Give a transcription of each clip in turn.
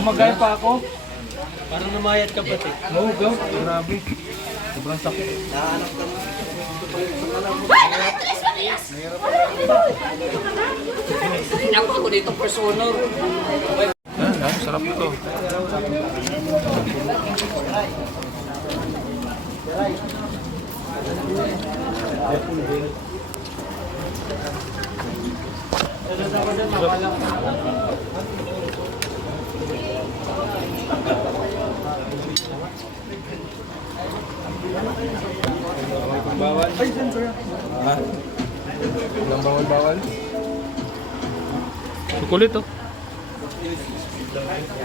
Mamagay pa ako. Parang namayat ka pati. Oo, gaw. Grabe. Sobrang sakit. Nahanap ka mo. Ako ako dito personal. Sarap ito. Bawal. Ay, sensor. Ha? Walang bawal-bawal. Kulit oh.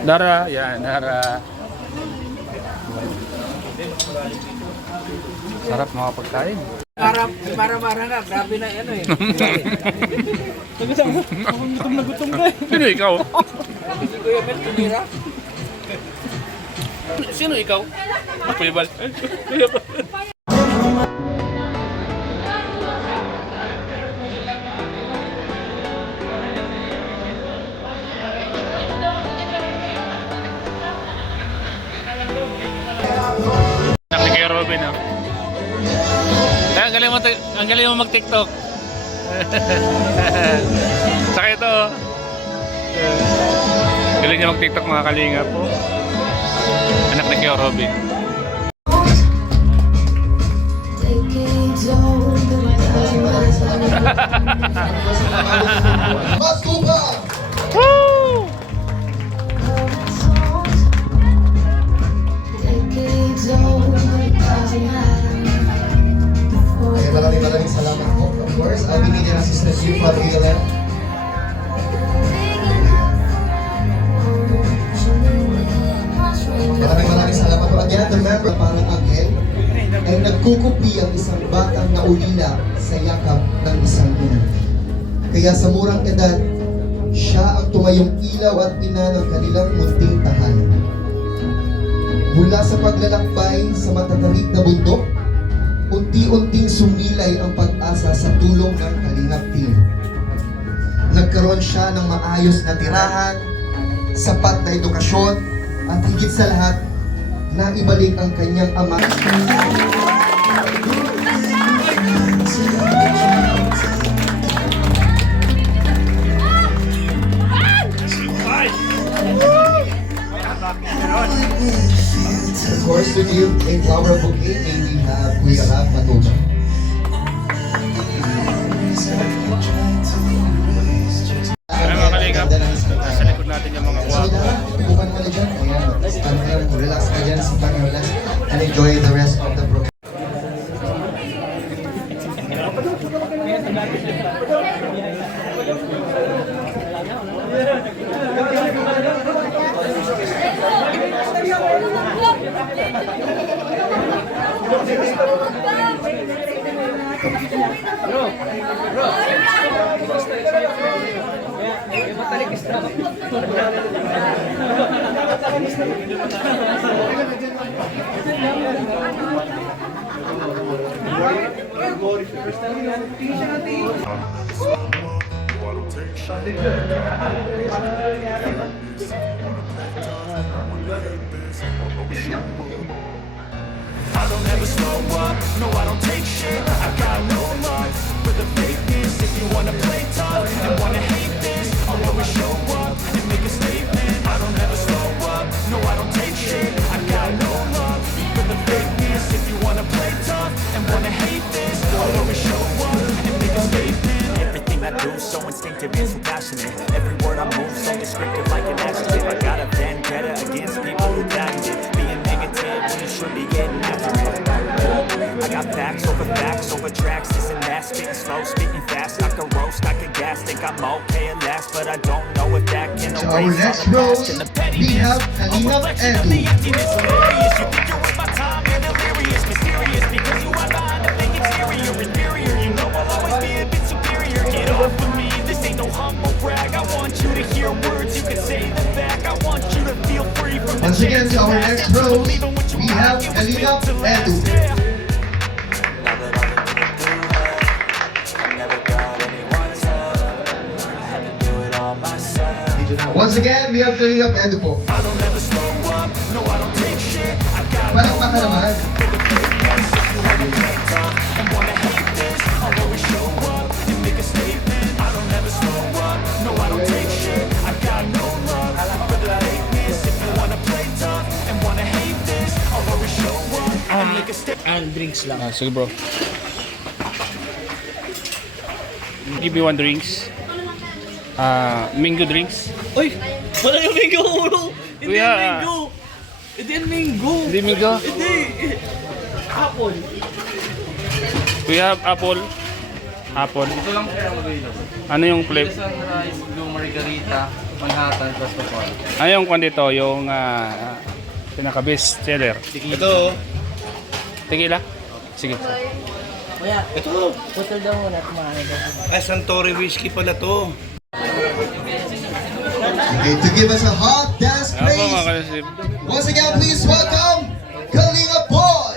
Dara, yan, Dara. Sarap mga pagkain. Para na, grabe na ano eh. Gutom na gutom ka. Sino ikaw? Si Kuya Mel, tumira. Sino ikaw? Kuya Bal. Nakli kay Robin ah. Ang galing mo mag-TikTok. Saka ito. Galing niya mag-TikTok mga kalinga po. Anak ni Keo Robin. Woo! Maraming salamat po. Of course, I'll be needing assistance you from ELM. Maraming salamat po. Again, remember, parang angel ay nagkukupi ang isang batang naulila sa yakap ng isang ina. Kaya sa murang edad, siya ang tumayong ilaw at ina ng kanilang munting tahanan. Mula sa paglalakbay sa matatarik na bundok, unti-unting sumilay ang pag-asa sa tulong ng Kalingap Team. Nagkaroon siya ng maayos na tirahan, sapat na edukasyon, at higit sa lahat, na ibalik ang kanyang ama. Of course, to give a flower bouquet, may we have Kuya Rab Matuja. Mga kalingap, nasa likod natin yung mga guwapo. Bukan mo na dyan. Ayan, relax ka dyan, simpan ka relax, and enjoy the rest of the program. I don't ever slow up, no I don't take shit. I got no love for the fakeness. If you wanna play tough and wanna hate this, I'll always show up and make a statement. I don't ever slow up, no I don't take shit. I got no love for the fakeness. If you wanna play tough and wanna hate this, I'll always show up and make a statement. Everything I do so instinctive and so passionate. Every word I move so descriptive like an adjective. I got a vendetta against people who doubted it. Being negative when you should be getting after it. I got facts over tracks. This and that, spitting slow, speaking fast. I can roast, I can gas. Think I'm okay at last, but I don't know if that can So our erase all next the row, past and the pettiness. we have A Kalingap reflection of Edu. the emptiness. Hilarious, you think you're worth my time, you're delirious, mysterious because you are behind the fake exterior. Inferior, you know I'll always be a bit superior. Get off of me, this ain't no humble brag. I want you to hear words, you can say them back. I want you to feel free from the Once again, to our next row, we have Kalingap Edu. I never got anyone's help. I had to do it all myself. DJ Once again, we have Kalingap Edu po. I don't ever slow up, no I don't take shit. I got Palakpakan naman. and wanna hate this, I'll always show up and make a statement. I don't ever slow up, no I don't take shit. I got no love for the fakeness. If you wanna play tough and wanna hate this, I'll always show up and make a statement. And drinks lang. Sige bro. Give me one drinks. Mango drinks. Uy! Wala yung mango ulo! Hindi Kuya, yung mango! Hindi yung mango! Hindi mango. Hindi! Apple! We have apple. Apple. Ito lang kaya available. Ano yung flavor? Isang rice, blue margarita, Manhattan, plus papaya. Ano yung kwan dito? Yung pinaka-best seller. Ito. Tequila? Sige. Kuya, Ito. hotel daw muna kumain daw. Ay, Santori whiskey pala to. Okay, to give us a hot dance Ano po mga praise. kalasip? Once again, please welcome Kalingap Boys.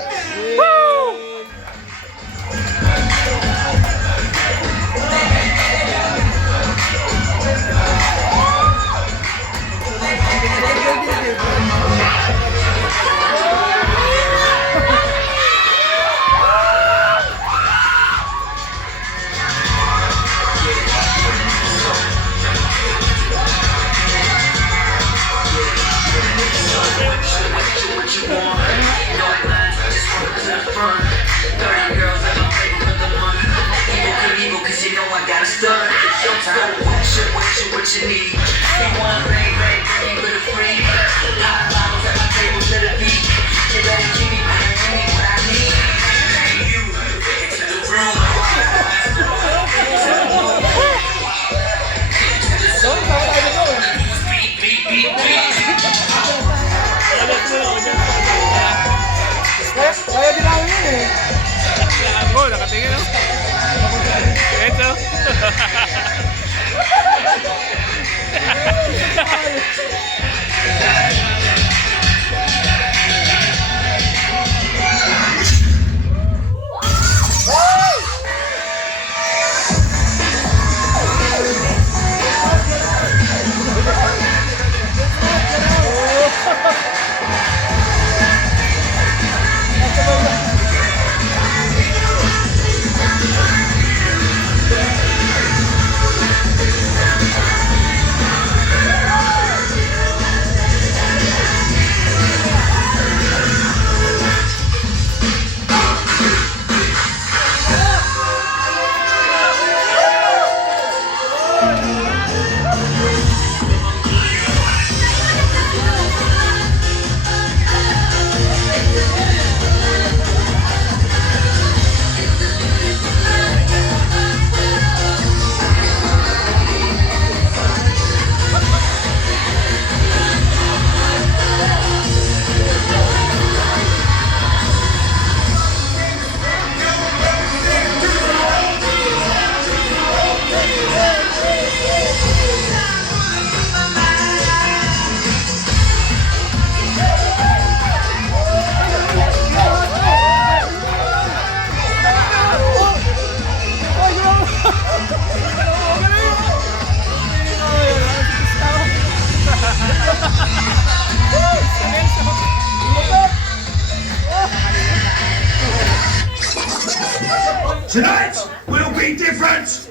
Ako, nakatingin ako. Ito. Tonight will be different.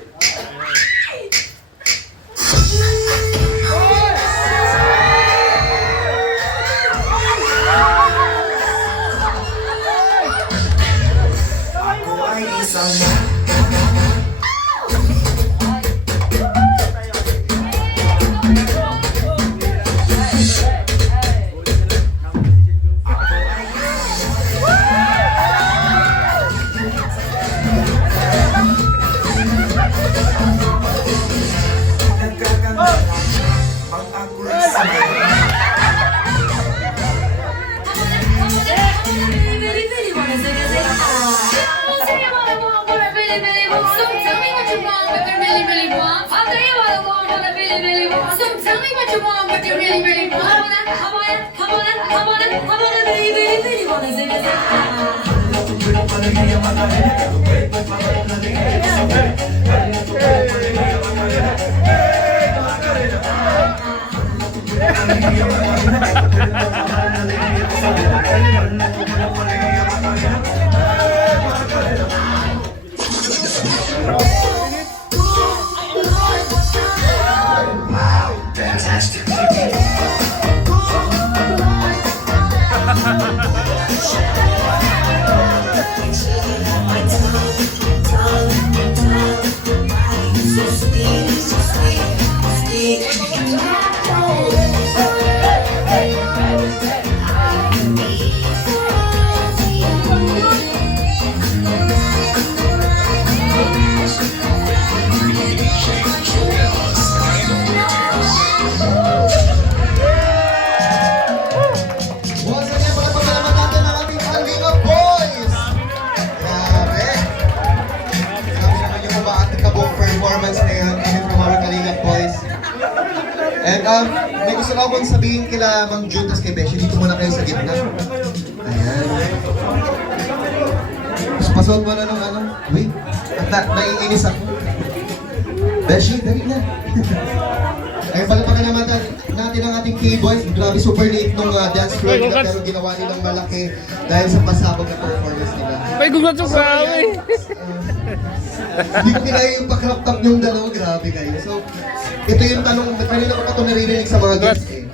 Once again, pagpapalaman natin ang ating Kalinga Boys! Grabe! Sabi naman yung mabaat na kabuong performance na yan coming from our Kalinga Boys. And may gusto na akong sabihin kila Mang Jun tas kay Beshi, dito muna kayo sa gitna. Ayan. Pasuot mo na ng ano. Wait, naiinis ako. Beshi, dali na. Ay, palapakan naman natin ang ating K-Boys. Grabe, super late nung dance floor nila, pero ginawa nilang malaki dahil sa pasabog na performance nila. May gulat sa So, hindi ko kinaya yung pa-crop top yung dalawa, grabe kayo. So, ito yung tanong, kanina ko pa ito naririnig sa mga guests eh.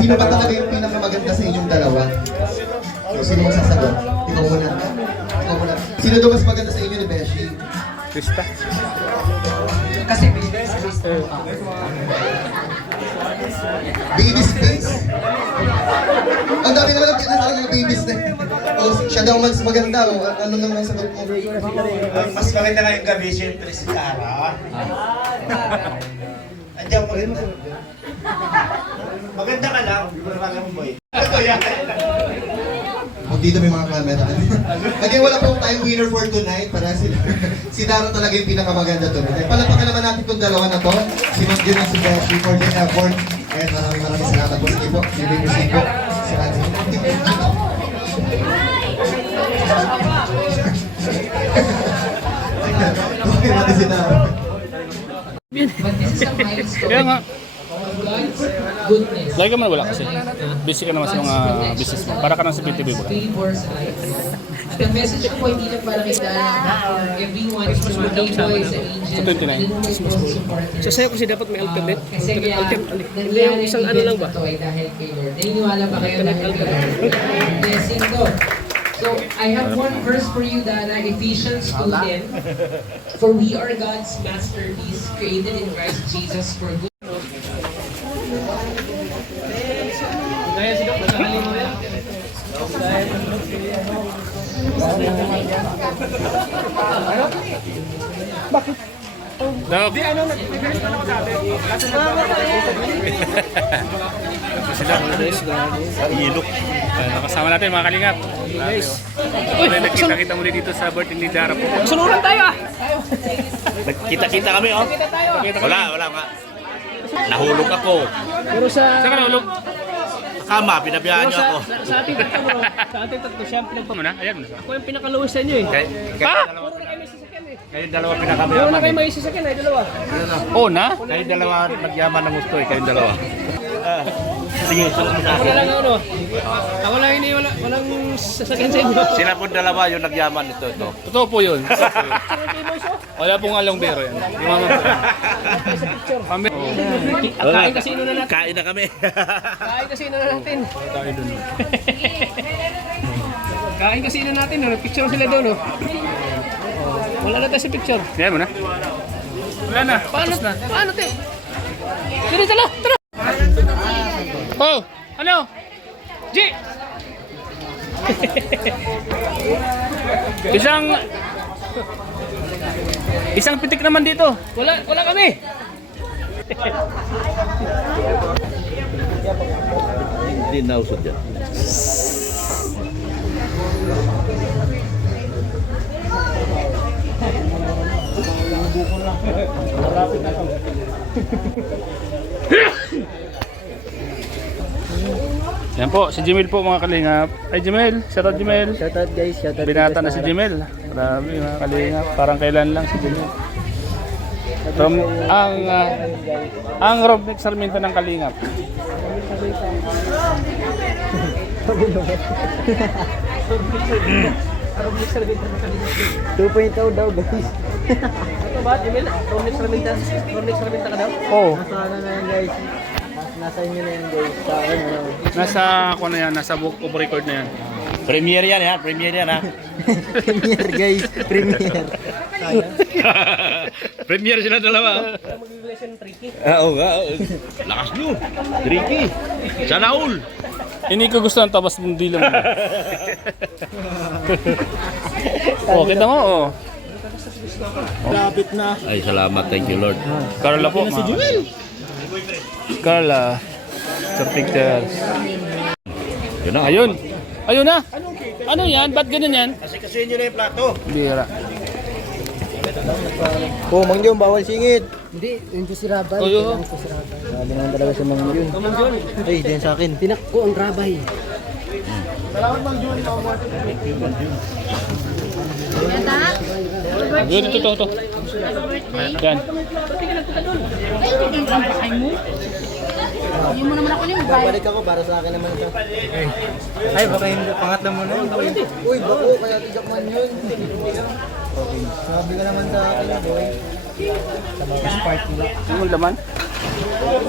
Sino ba talaga yung pinakamaganda sa inyong dalawa? So, sino magsasagot? Ikaw muna. Ikaw muna. Sino daw mas maganda sa inyo ni Beshi? Krista. Kasi baby space. Baby space? Ang dami naman ang pinasal ng babies na yun. O, siya daw mas maganda. O, ano naman ang sagot mo? Mas maganda nga yung gabi, siyempre si Tara. Andiyan mo rin. Maganda ka lang, wala mo boy. Ito yan. O, dito may mga camera. Again, wala po tayong winner for tonight. Para si Dara talaga yung pinakamaganda tonight. Palapakan naman natin itong dalawa na to. Si Mang Jun at si Beshi for the effort. And maraming salamat po. Sige po. Sige po. Sa atin. Okay natin si Dara. But this is a milestone Kaya nga, of God's goodness. lagi ka man wala kasi. Busy ka naman sa mga business mo. Para ka nang sa PTV mo. Favor's life. The message ko po hindi lang para kay Dara, for everyone, sa mga K-Boys, sa Angels, Sa 29. So Sa'yo kasi dapat may alternate. Kasi kaya, Hindi yung isang ano lang ba? Ito ay dahil kay Lord. Naniniwala ba kayo dahil kay Lord? Blessing to. So, I have one verse for you, Dara, Ephesians 2:10. For we are God's masterpiece, created in Christ Jesus for good. Kaya si Dok, nakahalin mo yan. Dok. Ilok. Kasama natin mga kalingap. Guys. Nagkita-kita muli dito sa birthday ni Dara po. Sunuran tayo ah! Nagkita-kita kami, oh. Wala nga. Nahulog ako. Pero sa... Saan ka nahulog? Kama, pinabiyahan niyo ako. Sa ating tatlo bro, sa ating tatlo, siya ang Ito muna. Ayan mo na. Ako yung pinakaluwis sa inyo eh. Kayo Puro na kayo may sasakyan eh. dalawa Puro pinakabiyaman. na kayo may sasakyan eh, dalawa. Oh, na? Kayo dalawa nagyaman ng gusto, kayong dalawa. Sige, suot mo sa Ako akin. na lang ano. Ako lang hindi, walang sasakyan sa inyo. Sila po dalawa yung nagyaman ito. Totoo po yun. Sino kayo mo so? Wala pong along biro yan. Di mama po. Sa picture. Kami. Kain kasino na natin. Kain na kami. Kain kasino na natin. Tayo dun. Kain kasino natin, no? Picture sila doon, no? Wala na tayo sa picture. Ayan mo na. Wala na. Paano? Paano, te? Tara, tara, tara! Oh! Ano? G! Isang pitik naman dito. Wala kami! Hindi nausod yan. Yan po, si Jimel po mga kalingap. Ay Jimel, shout out Jimel. Shout out guys, shout out. Binata na si Jimel. Grabe mga kalingap, parang kailan lang si Jimel. Ang Romnex Sarmiento ng Kalingap. daw guys. Ito ba? Emil? Romnex Sarmiento ka daw? Oh, Nasa ano na yan guys? Nasa inyo na yan guys. Sa akin ano? nasa ako na yan, nasa book of record na yan. Premiere yan ha, premiere yan ha. Premiere guys. Premiere. Premiere sila dalawa. Mag-relation tricky. Oo nga. Lakas nyo. Ricky. Sana all. Hindi ko gusto ang tabas mong dilo mo. Oh, kita mo, oh. Lapit na. Ay, salamat. Thank you, Lord. Carla po, ma. Carla. Sir Pictures. Yun na. Ayun. Ayun na. Ano yan? Ba't ganun yan? Kasi nyo na yung plato. Bira. Oh, Mang Jun, bawal singit. Hindi, yun si Rabay. Oh, yun. Sabi naman talaga si Mang Jun. Mang Jun. Ay, din sa akin. Tinakko ang Rabay. Yun, ito. Yan. Hindi mo naman ako yung bayad. Babalik ako para sa akin naman ito. Ay, baka yung pangatlo mo na yun. Uy, bako, kaya tiyak man yun. Okay. Sabi ka naman sa akin, boy. Sa mga part nila. Yung laman?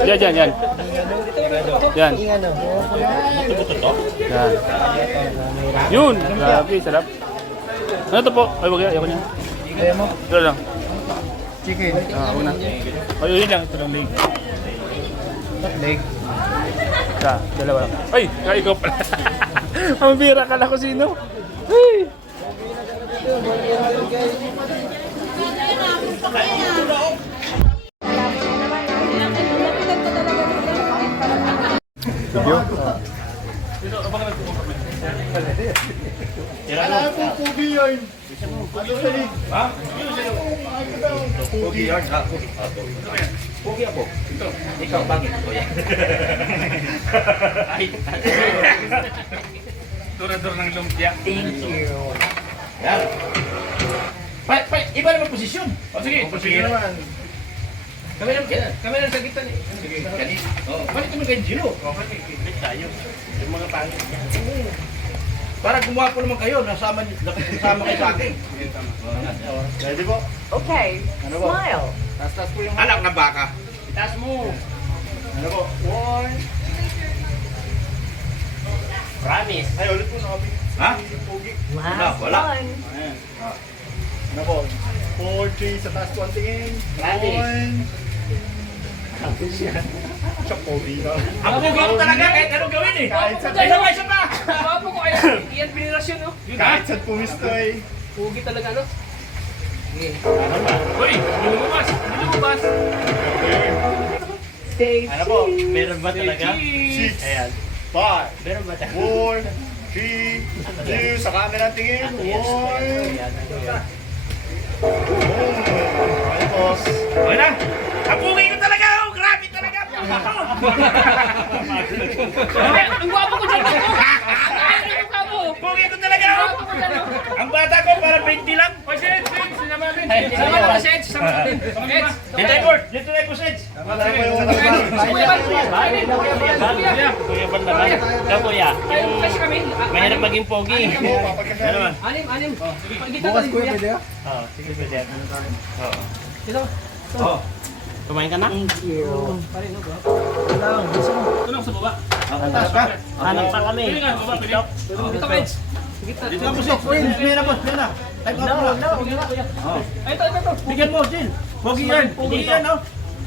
Yan. Yan. Yung ano? Yan. Yun. Grabe, sarap. Ano to po? Ay, wag yan. Ayoko niya. Kaya mo? Ito lang. Chicken. Una. Ay, yun lang. Ito lang leg. Leg. Isa, dalawa lang. Ay, ikaw pala. Ang bira ka na kung sino. Ay. Ikaw, bakit? Turador ng lumpia. Yan. Iba naman posisyon. O sige, sige naman. Kami lang sa gitna eh. Sige, ganit. Balik kami kay Gino. Balik tayo. Yung mga pangit. Para gumwapo naman kayo, nasama kayo sa akin. Ready po? Okay, smile. Taas po yung... Anak na baka. Taas mo. Ano po? 1. Promise. Ay, ulit po na kami. Ha? Last wala. one. Ayan. Ano po? 4, 3, sa taas po ang tingin. 1. Siya pogi ka. Ang pugi ko talaga kahit anong gawin eh. Isa pa. Papo ko kaya. Iyan pinirasyon, no? Kahit saan pumisto eh. Pugi talaga, no? Uy! Lumabas! Lumabas! Stay Ano po? Meron ba talaga? 6, Ayan. 5, Meron ba talaga? 4, 3, 2, sa camera ang tingin. 1. Ay, boss. Okay na. Ang pugi ko talaga. Oh, grabe talaga. Ang gwapo ko dyan! Ang gwapo! Pugi ko talaga. Oh. Ang bata ko para 20 lang. Oy, Seds! Sinama natin! Sama ko, Seds! Sama natin! Seds! Dito tayo, Bert. Dito tayo po, Seds. Kuya Ban! Kuya Ban naman. Ikaw, kuya. Yung fresh kami. Mahirap maging pogi. Ano naman? Anim. Bukas kuya pwede ya? Oo, sige, pwede. Oo. Ito. Oo. Kumain ka na? Tulong sa baba. Taas ka? Hanap pa kami. Pwede nga, baba, pwede. Dito, Peds. Dito na po, Seds. Pwede na po. Pwede na. Type up mo. Oo. Ito. Bigyan mo, Jill. Pogi yan. Pogi yan, no?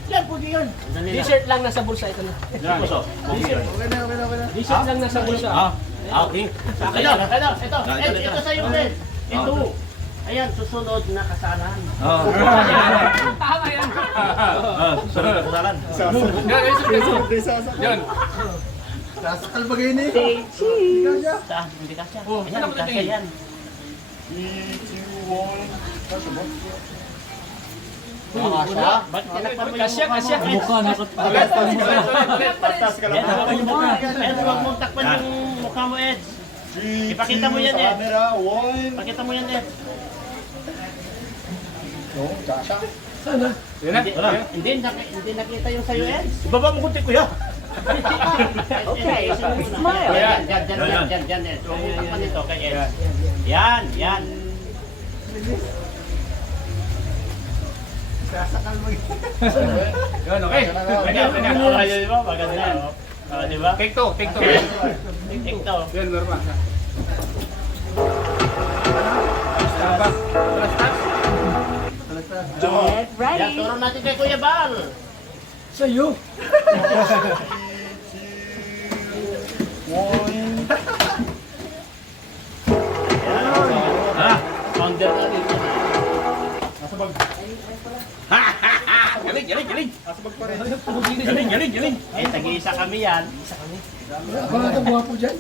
Yan, pogi yan. T-shirt lang nasa bulsa. Ito na. Yan. Pogi yan. T-shirt lang nasa bulsa. Okay. Ito sa'yo, Ned. Ito. Ayan, susunod na kasalan. Oo. Tama yan. Susunod na kasalan. Yan. Stay cheese. Saan? Hindi kasya. Ayan, kasya yan. 3, 2, 1. Kasya? Ba't tinakpan mo yung Kasya. mukha na? Patas ka lang. Ayan, huwag mong takpan yung mukha mo, Ed. Ipakita mo yan, Ed. Camera, 1. Pakita mo yan, Ed. No, Jasha. Yun na. Hindi nakita yung sa'yo, Ed. Ibaba mo kunti, kuya. Okay, smile. Diyan, Ed. So, takpan nito kay Ed. Yan. Yun, okay. Kaya, di ba? Maganda. Di ba? Take two. Ito. Yun, normal. Get Yan, ready. turo natin kay Kuya Bal. Founder natin. Galing. Galing. Eh, tag-iisa kami yan. Ako na ito, buha po dyan.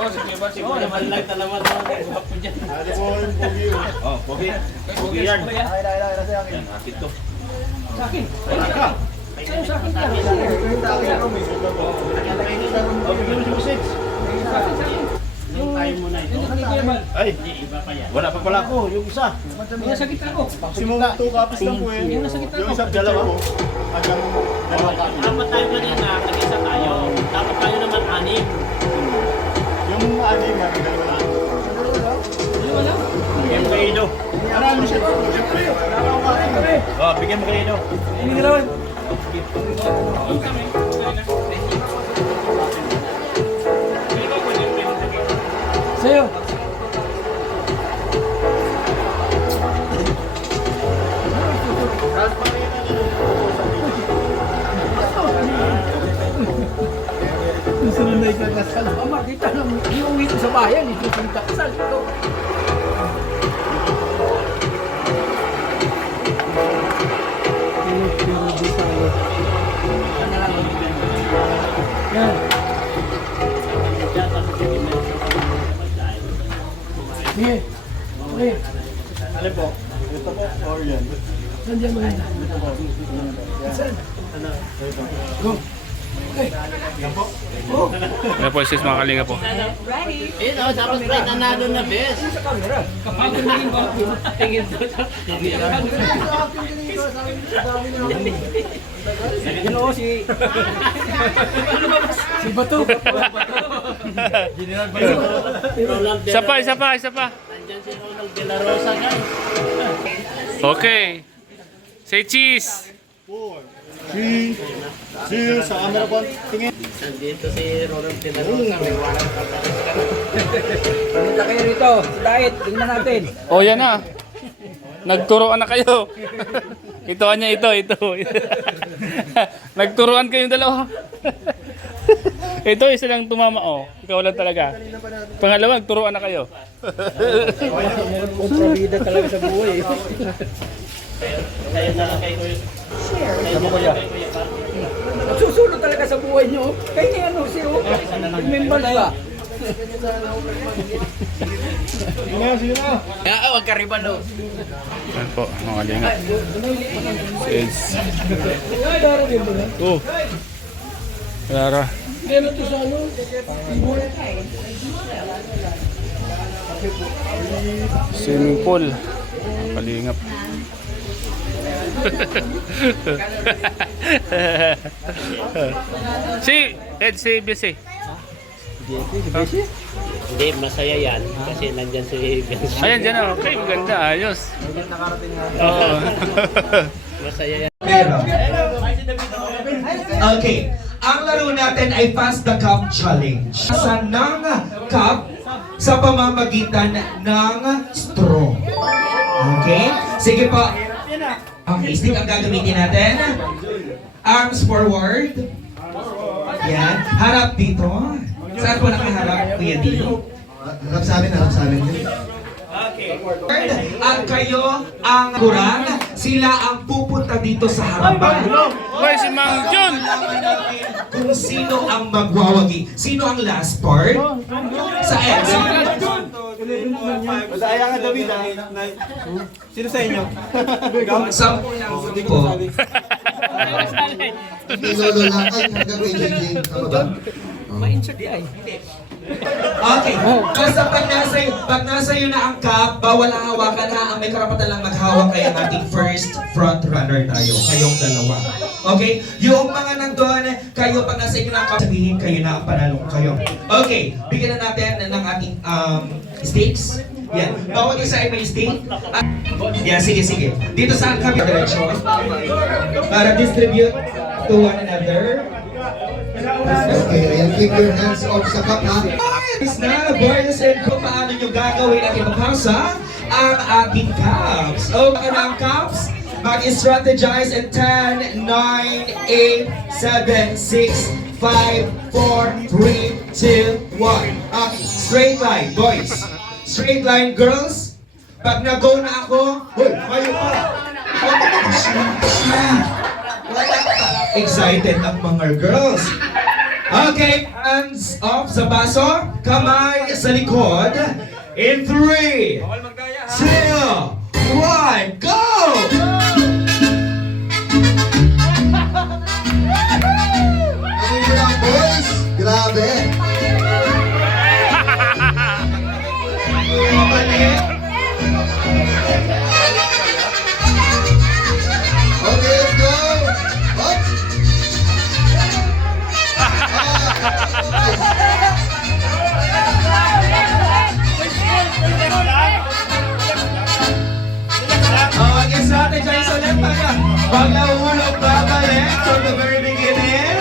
Oh, siguro naman lang talaman mga po dyan. Oh, pogi. Pogi yan. Yan, akin to. Sa akin? Sa akin ka. Oh, bigyan mo si Busix. Yung tayo muna ito. Ay, iba pa yan. Wala pa pala ako, yung isa. Yung sa gitna ko. Maximum 2 copies lang po eh. Yung isa dalawa po. Hanggang dalawa copies. Dapat tayo kanina, nag-isa tayo. Dapat tayo naman 6. Yung anim nga, dalawa lang. Bigyan mo kay Ido. Marami siya. Oh, bigyan mo kay Ido. Sa'yo. Susunod na ikakasal. Makita lang, iuwi ko sa bayan, ito yung takasal. Ito. Yan. Sige. Okay. Alin po? Ito po or yan? Nandiyan mo yan. Saan? Go. Okay. Oh. Yan po, sis mga kalinga po. Ready. Ayun, oh, dapat tayo nanalo na best. Tingin doon. Hello, si Bato. General Bato. Ronald De Isa pa. Nandyan si Ronald De La Rosa, guys. Okay. Say cheese. 4, 3, 2, sa camera po. Tingin. Nandito si Ronald De La Rosa. May walang kapatid. Punta kayo rito. Diet, tingnan natin. Oh, yan na. Nagturoan na kayo. Itoan niya ito. Nagturoan kayong dalawa. Ito, isa lang tumama. Oh, ikaw lang talaga. Pangalawa, nagturoan na kayo. Kontrabida talaga sa buhay. Tayo na lang kay Kuya. Susunod talaga sa buhay nyo. Kaya ni ano si members ba? Sige na. Huwag ka riban, no? Yan po, mga kalinga. Sis. Oh. Clara. Meron to sa ano? Swimming pool. Kalingap. si Bisi. Hindi, masaya yan. Kasi nandyan si Benz. Ayan, dyan na. Okay, maganda. Ayos. Oo. Masaya yan. Pero, okay. Ang laro natin ay Pass the Cup Challenge. Sa ng cup sa pamamagitan ng straw. Okay? Sige po. Okay, stick ang gagamitin natin. Arms forward. Yan. Harap dito. Saan po nakaharap, Kuya Dino? Harap sa amin. At kayo ang kurang. Sila ang pupunta dito sa harapan. Hoy, si Mang Jun! Kung sino ang magwawagi. Sino ang last part? Sa X. Madaya ka, David. Sino sa inyo? 10 po. Kay Lolo lang. Ay, hanggang kay JJ. Tama ba? Okay. Basta pag nasa iyo na ang cup, bawal ang hawakan ha. Ang may karapatan lang maghawak kay ang ating first front runner tayo. Kayong dalawa. Okay? Yung mga nandun, kayo pag nasa inyo na ang cup, sabihin kayo na ang panalo kayo. Okay. Bigyan na natin ng ating stakes. Yan. Bawat isa ay may stake. Yan, sige. Dito saan kami direksyon? Para distribute to one another. Okay, ayan. Keep your hands off sa cup, ha? Is na, boys and kung paano nyo gagawin at ipapasa ang ating cups. O, baka na ang cups, mag-strategize in 10, 9, 8, 7, 6, 5, 4, 3, 2, 1. Okay, straight line, boys. Straight line, girls. Pag nag-go na ako, uy, kayo pa. Excited ang mga girls. Okay, hands off sa baso, kamay sa likod. In 3, 2, 1, go! Ano yun lang, boys? Grabe. Okay, let's go. Up. Mag-strategize ulit pag nahulog babalik from the very beginning.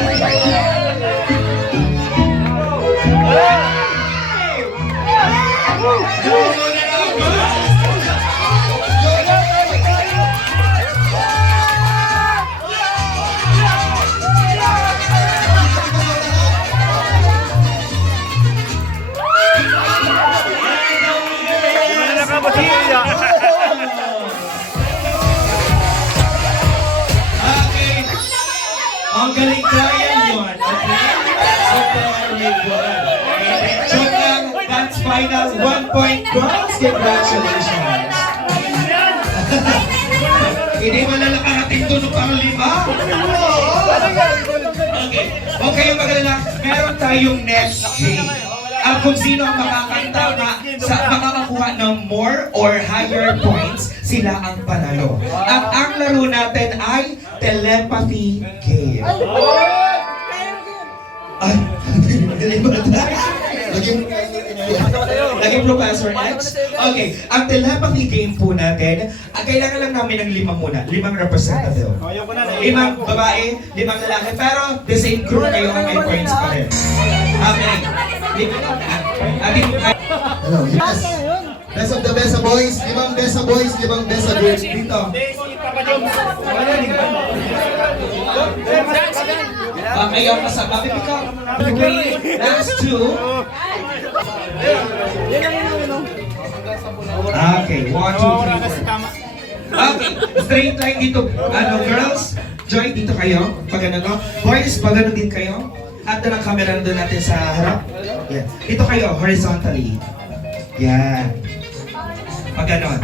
Okay. Ang galing kaya yun. Okay? So very good. Joke lang, that's final 1 point girls. Congratulations. Hindi mo na nakarating doon pang 5. Okay. Huwag kayong magalala. Meron tayong next game. At kung sino ang makakanta makakakuha ng more or higher points, sila ang panalo. At ang laro natin ay telepathy game. Ay, Naging Professor X? Okay, ang telepathy game po natin, kailangan lang namin ng 5 muna, 5 representative. 5 babae, 5 lalaki, pero the same group kayo ang may points pa rin. Okay. Ano, yes. Best of the best boys. 5 best boys, 5 best girls. Dito. Okay, yung kasama. Bibika. Last 2. Okay, 1, 2, 3, 4. Okay, straight line dito. Ano, girls? Joy, dito kayo. Pag ano to. Boys, pag ano din kayo. At doon ang camera doon natin sa harap. Yan. Dito kayo, horizontally. Yan. Pag ganon.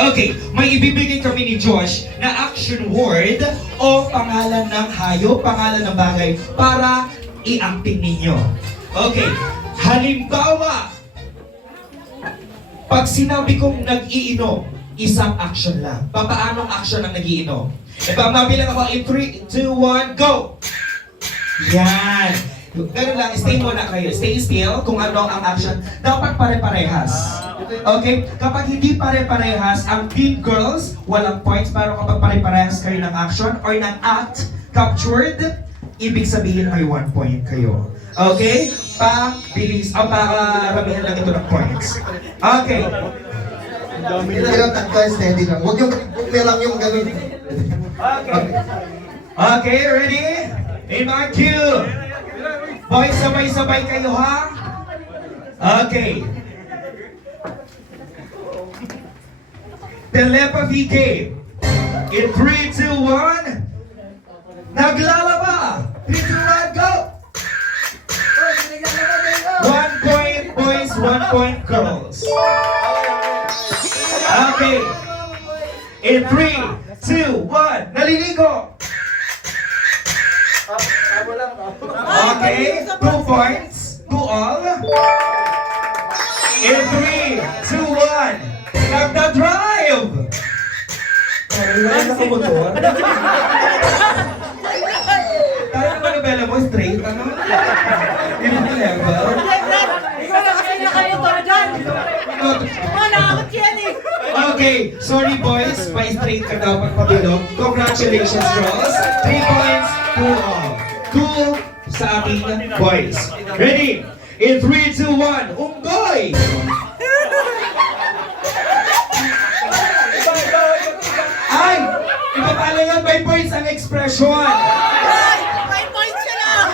Okay, may ibibigay kami ni Josh na action word o pangalan ng hayop, pangalan ng bagay para i-acting ninyo. Okay, halimbawa, pag sinabi kong nag-iinom, isang action lang. Papaanong action ang nag-iinom? Mabilang ako in 3, 2, 1, go! Yan. Ganun lang, stay muna kayo. Stay still kung ano ang action. Dapat pare-parehas. Okay? Kapag hindi pare-parehas, ang team girls, walang points. Pero kapag pare-parehas kayo ng action or ng act captured, ibig sabihin ay 1 point kayo. Okay? Pa-bilis. O, para-ramihan lang ito ng points. Okay. Ilang takta, steady lang. Huwag may lang yung ganun. Okay. Okay, ready? In my cue. Boys, sabay-sabay kayo ha? Okay. Telepathy game. In 3, 2, 1. Naglalaba. 3, 2, 1, go! 1 point boys, 1 point girls. Okay. In 3, 2, 1. Naliligo. Okay, 2 points to all. In 3, 2, 1, nagda-drive! Wala na kamotor. Tayo naman ang bela mo, straight, ano? Yun ang level. Ikaw na kasi nakamotor dyan. Nakakot yan eh. Okay, sorry boys, pa-straight ka daw pagpabilog. Congratulations girls, 3 points to all. 2 sa ating boys. Ready? In 3, 2, 1, unggoy! Ay! Iba pala yan, by points ang expression. 5 points ka lang.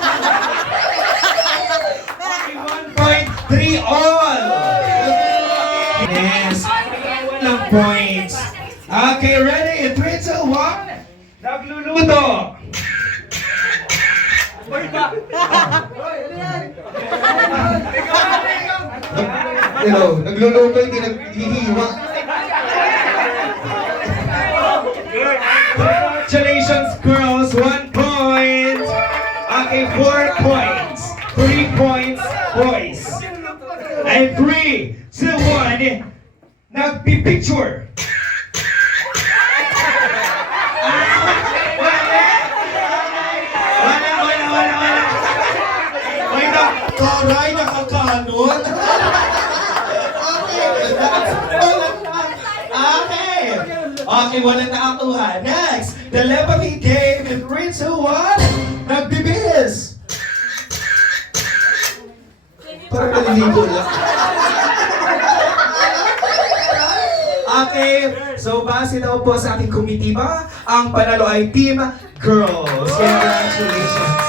1 point, 3 all. Yes. Ng points. Okay, ready? In 3, 2, 1. Nagluluto. Hello, nagluluto, hindi naghihiwa. Congratulations, girls. 1 point. Okay, 4 points. 3 points, boys. And 3, 2, 1. Nagpipicture. Wala. Wait up. Taray, nakakanon. Okay, wala na akuha. Next, telepathy game in 3, 2, 1. Nagbibis. Parang naliligo lang. Okay, so base daw po sa ating komitiba, ang panalo ay Team Girls. Congratulations.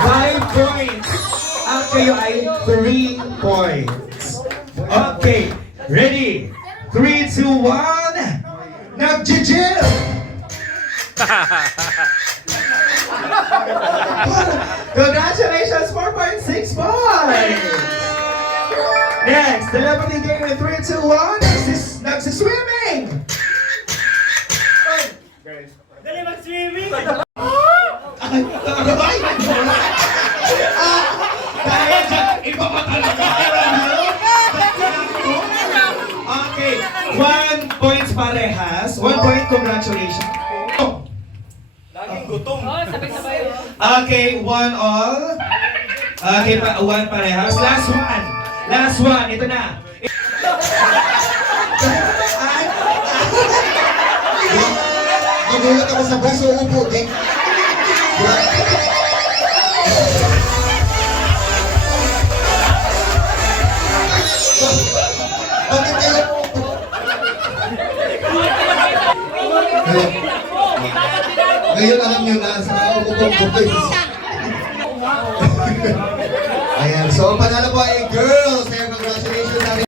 5 points. At kayo ay 3 points. Okay, ready? 3, 2, 1. Nag-gym! Congratulations, 4.6 points! Next, telepathy game in 3, 2, 1. Nagsiswimming! Dali mag-swimming! Ay, taray! Dahil dyan, iba pa talaga! Okay, 1 point parehas. 1 point, congratulations. Laging gutom. Okay, 1 all. Okay, 1 parehas. Last one, ito na. Ginulat ako sa baso upo, Dek. Bakit kayo? Ngayon alam nyo na sa upong bukis. Ayan, so ang panalo po ay girls.